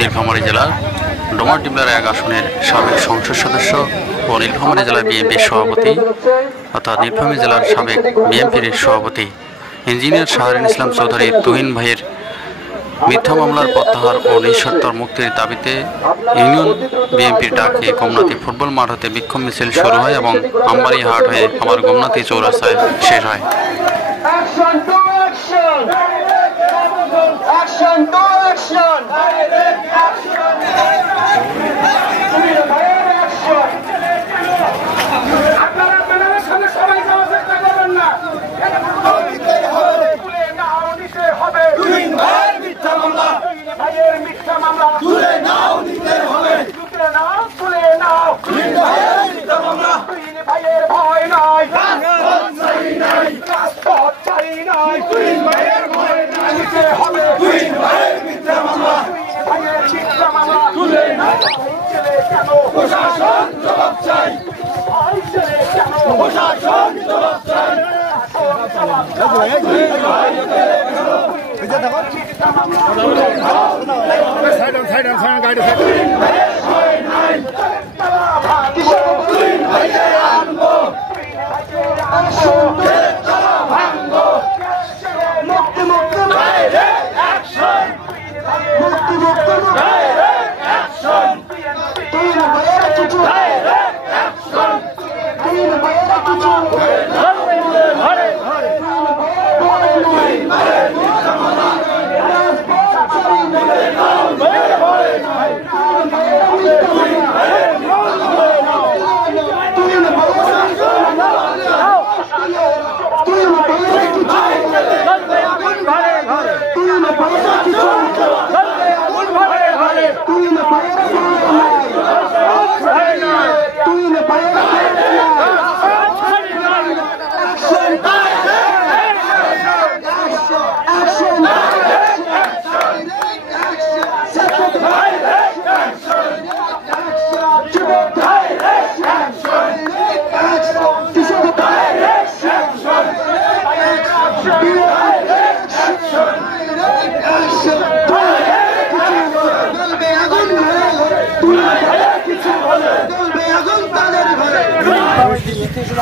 নীলফামারী জেলার ডোমারডিমলার 1 আসনের সাবেক সংসদ সদস্য ও নীলফামারী জেলা বিএনপির সভাপতি অর্থাৎ নীলফামারী জেলার সাবেক বিএনপির সভাপতি ইঞ্জিনিয়ার শাহরিন ইসলাম চৌধুরী তুহিন ভাইয়ের মিথ্যা মামলার প্রত্যাহার ও নিঃশর্ত মুক্তির দাবিতে ইউনিয়ন বিএনপির ডাকে গোমনাথী ফুটবল মাঠ হতে বিক্ষোভ মিছিল শুরু হয় এবং আমবাড়ি হাট হয়ে আবার গোমনাথী চৌরাস্তায় শেষ হয়।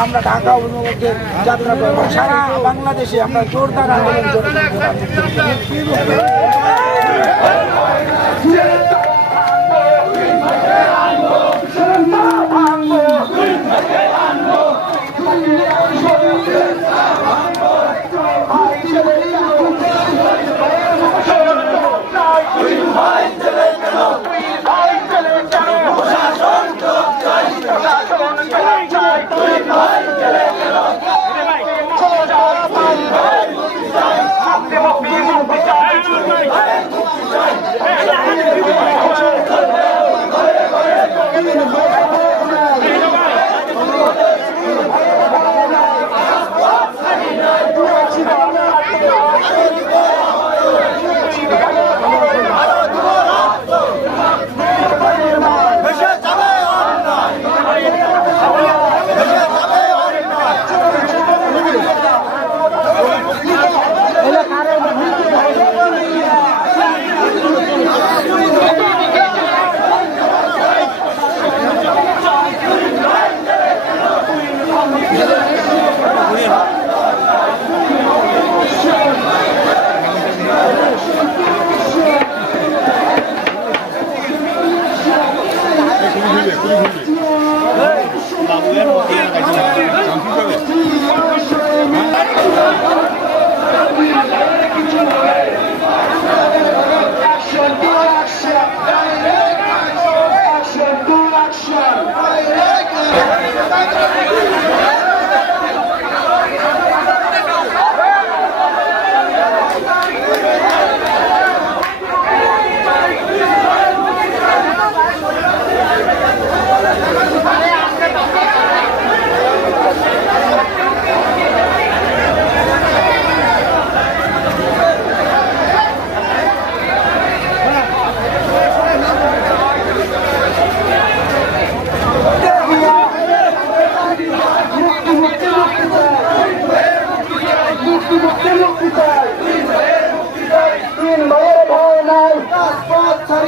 আমরা ঢাকা অভিমুখে যাত্রা করবো, সারা বাংলাদেশে আমরা জোরদার আন্দোলন করব।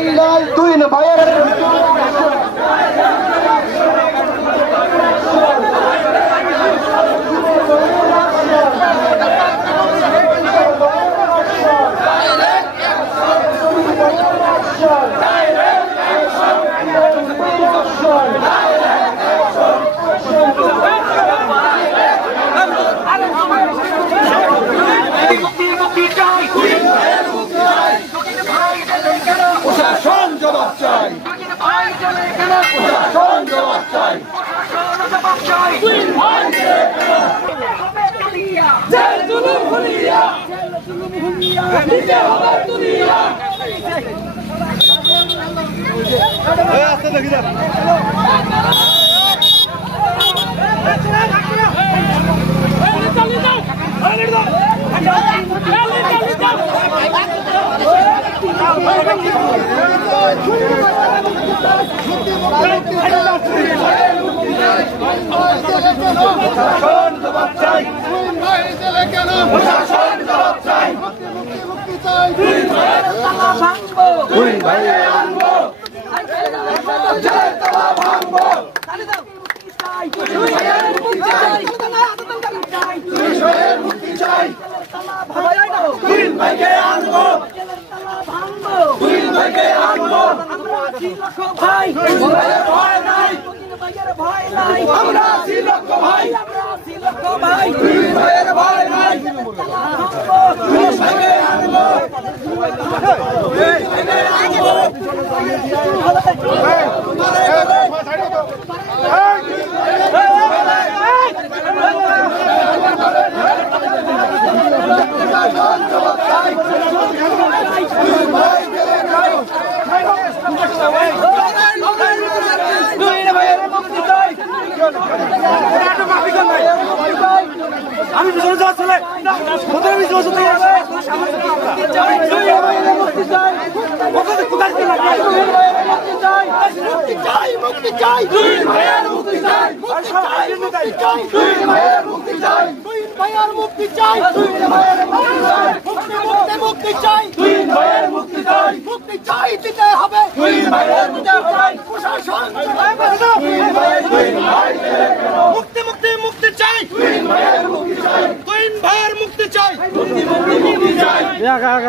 ভাই নাই, দুই ভাইয়ের প্রশাসন জবাব চাই, প্রশাসন জবাব চাই। প্রশাসন জবাব চাই, প্রশাসন জবাব চাই। দুই ভাই আনবো, জয়ের তালা ভাঙবো, শহীদের মুক্তি চাই। দুই ভাইকে আনবো, দুই ভাইকে আনবো, ভাই ভয় নাই, আমরা আছি লক্ষ ভাই, দুই ভাইয়ের ভয় নাই, দুই ভাইকে আনবো, দুই ভাইকে আনবো। আমি পিছনে যাওয়া চলে মুক্তি চাই, দুই ভাইয়ের মুক্তি চাই, মুক্তি চাই, দুই ভাইয়ের মুক্তি চাই, দুই ভাইয়ের মুক্তি চাই, দুই ভাইয়ের মুক্তি চাই, মুক্তি চাই, দুই ভাইয়ের মুক্তি চাই, মুক্তি চাই দিতে হবে, দুই ভাইয়ের মুক্তি চাই, প্রশাসন দুই ভাইয়ের মুক্তি মুক্তি মুক্তি চাই, দুই ভাইয়ের মুক্তি চাই, দুই ভাইয়ের মুক্তি চাই, মুক্তি মুক্তি মুক্তি চাই।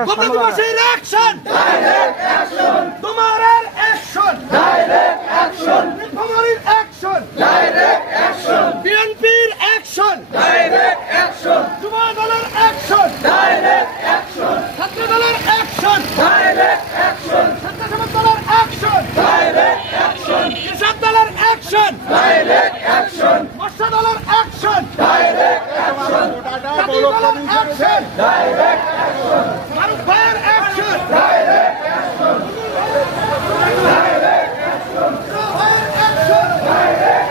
প্রতিবাসীর অ্যাকশন, ডাইরেক্ট অ্যাকশন, তোমার অ্যাকশন, ডাইরেক্ট অ্যাকশন, নীলফামারীর অ্যাকশন, ডাইরেক্ট অ্যাকশন, বিএনপির অ্যাকশন, ডাইরেক্ট অ্যাকশন, যুব দলের অ্যাকশন, ডাইরেক্ট অ্যাকশন, ছাত্র দলের অ্যাকশন, ডাইরেক্ট অ্যাকশন, স্বেচ্ছাসেবক দলের অ্যাকশন, ডাইরেক্ট অ্যাকশন, কৃষক দলের অ্যাকশন, ডাইরেক্ট অ্যাকশন, মৎস্য দলের অ্যাকশন, ডাইরেক্ট অ্যাকশন, জাতীয় দলের অ্যাকশন, ডাইরেক্ট অ্যাকশন, ফারুক ভাইয়ের action, direct action, direct action, ভাইয়ের অ্যাকশন, ডাইরেক্ট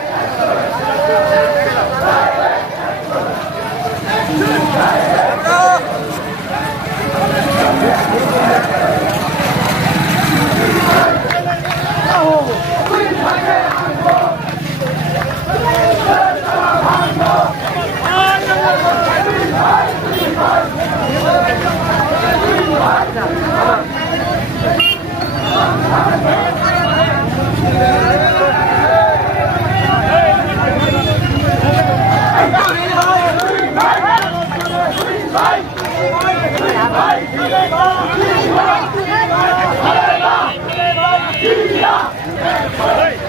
ভাই